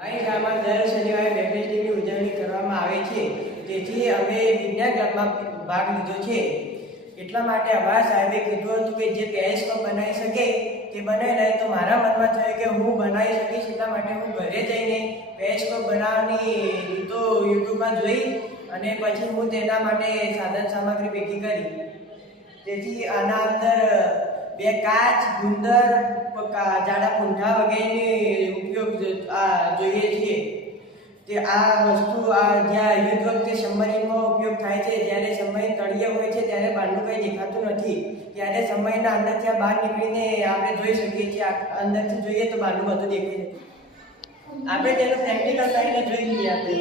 અમારી શાળામાં દર શનિવારે વેટનેસ ડેની ઉજવણી કરવામાં આવે છે. તેથી અમે વિજ્ઞાન ક્લબમાં ભાગ લીધો છે. એટલા માટે અમારા સાહેબે કીધું હતું કે જે પેરેસ્કોપ બનાવી શકે તે બનાવી લે તો મારા મનમાં થયું કે હું બનાવી શકીશ, એટલા માટે હું ઘરે જઈને પેરેસ્કોપ બનાવવાની રીતો યુટ્યુબમાં જોઈ અને પછી હું તેના માટે સાધન સામગ્રી ભેગી કરી. તેથી આના અંદર બે કાચ, ગુંદર જાડા પૂંઠા વગેરેની આ જોઈએ છીએ તે આ વસ્તુ, આ જ્યાં યુદ્ધ વખતે સમયમાં ઉપયોગ થાય છે, જ્યારે સમય તળિયે હોય છે, ત્યારે બહારનું કંઈ દેખાતું નથી. ત્યારે સમયના અંદરથી આ બહાર નીકળીને આપણે જોઈ શકીએ છીએ અંદરથી જોઈએ તો બહારનું બધું દેખાય છે. આપણે તેનું પ્રેક્ટિકલ કરીને જોઈ લઈએ આપણે.